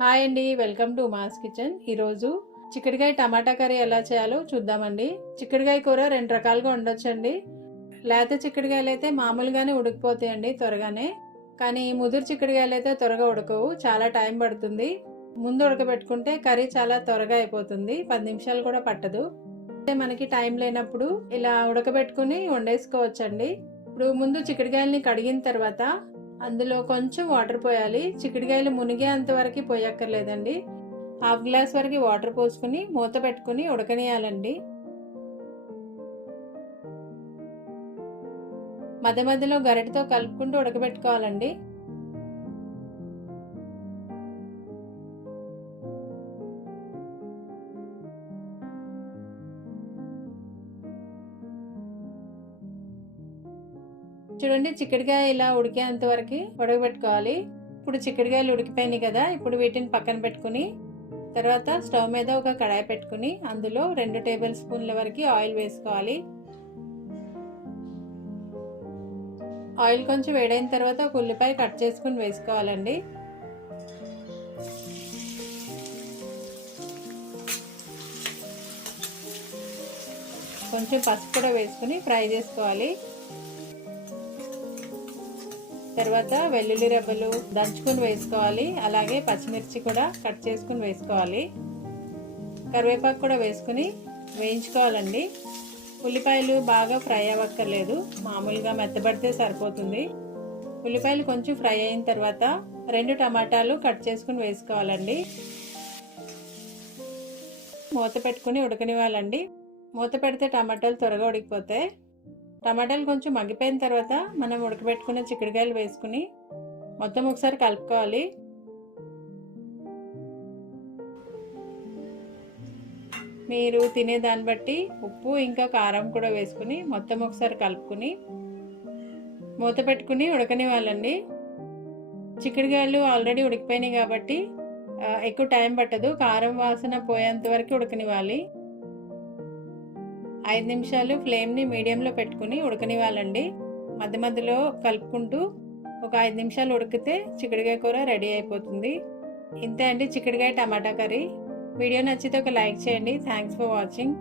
Hi అండి, welcome to mass kitchen. ఈరోజు చిక్కుడుకాయ టమాటా కర్రీ ఎలా చేయాలో చూద్దామండి. చిక్కుడుకాయ కూర రెండు రకాలుగా ఉండొచ్చండి. లేత చిక్కుడుకాయలు అయితే మామూలుగానే ఉడికిపోతాయండి త్వరగానే. కానీ ముదురు చిక్కుడుకాయలు అయితే త్వరగా ఉడకవు, చాలా టైం పడుతుంది. ముందు ఉడకబెట్టుకుంటే కర్రీ చాలా త్వరగా అయిపోతుంది, 10 నిమిషాలు కూడా పట్టదు. మనకి టైం లేనప్పుడు ఇలా ఉడకబెట్టుకుని వండేసుకోవచ్చండి. ఇప్పుడు ముందు చిక్కుడుకాయలని కడిగిన తర్వాత అందులో కొంచెం వాటర్ పోయాలి. చిక్కుడుకాయలు మునిగేంత వరకు పోయక్కర్లేదండి. హాఫ్ గ్లాస్ వరకు వాటర్ పోసుకుని మూత పెట్టుకుని ఉడకనియాలండి. మధ్య మధ్యలో గరిటతో కలుపుకుంటూ ఉడకబెట్టుకోవాలండి. చూడండి, చిక్కుడుకాయ ఇలా ఉడికేంత వరకు ఉడకబెట్టుకోవాలి. ఇప్పుడు చిక్కుడుకాయలు ఉడికిపోయినాయి కదా, ఇప్పుడు వీటిని పక్కన పెట్టుకుని తర్వాత స్టవ్ మీద ఒక కడాయి పెట్టుకుని అందులో 2 టేబుల్ స్పూన్ల వరకు ఆయిల్ వేసుకోవాలి. ఆయిల్ కొంచెం వేడైన తర్వాత ఒక ఉల్లిపాయ కట్ చేసుకుని వేసుకోవాలండి. కొంచెం పసుపు కూడా వేసుకుని ఫ్రై చేసుకోవాలి. తర్వాత వెల్లుల్లి రెబ్బలు దంచుకుని వేసుకోవాలి. అలాగే పచ్చిమిర్చి కూడా కట్ చేసుకుని వేసుకోవాలి. కరివేపాకు కూడా వేసుకుని వేయించుకోవాలండి. ఉల్లిపాయలు బాగా ఫ్రై అవ్వక్కర్లేదు, మామూలుగా మెత్తబడితే సరిపోతుంది. ఉల్లిపాయలు కొంచెం ఫ్రై అయిన తర్వాత 2 టమాటాలు కట్ చేసుకుని వేసుకోవాలండి. మూత పెట్టుకుని ఉడకనివ్వాలండి. మూత పెడితే టమాటాలు త్వరగా ఉడికిపోతాయి. టమాటాలు కొంచెం మగ్గిపోయిన తర్వాత మనం ఉడకబెట్టుకున్న చిక్కుడుకాయలు వేసుకుని మొత్తం ఒకసారి కలుపుకోవాలి. మీరు తినే దాన్ని బట్టి ఉప్పు ఇంకా కారం కూడా వేసుకుని మొత్తం ఒకసారి కలుపుకుని మూత పెట్టుకుని ఉడకనివ్వాలండి. చిక్కుడుకాయలు ఆల్రెడీ ఉడికిపోయినాయి కాబట్టి ఎక్కువ టైం పట్టదు. కారం వాసన పోయేంత వరకు ఉడకనివ్వాలి. 5 నిమిషాలు ఫ్లేమ్ని మీడియంలో పెట్టుకుని ఉడకనివ్వాలండి. మధ్య మధ్యలో కలుపుకుంటూ ఒక 5 నిమిషాలు ఉడికితే చిక్కుడుకాయ కూర రెడీ అయిపోతుంది. ఇంతే అండి చిక్కుడుకాయ టమాటా కర్రీ. వీడియో నచ్చితే ఒక లైక్ చేయండి. Thanks for watching.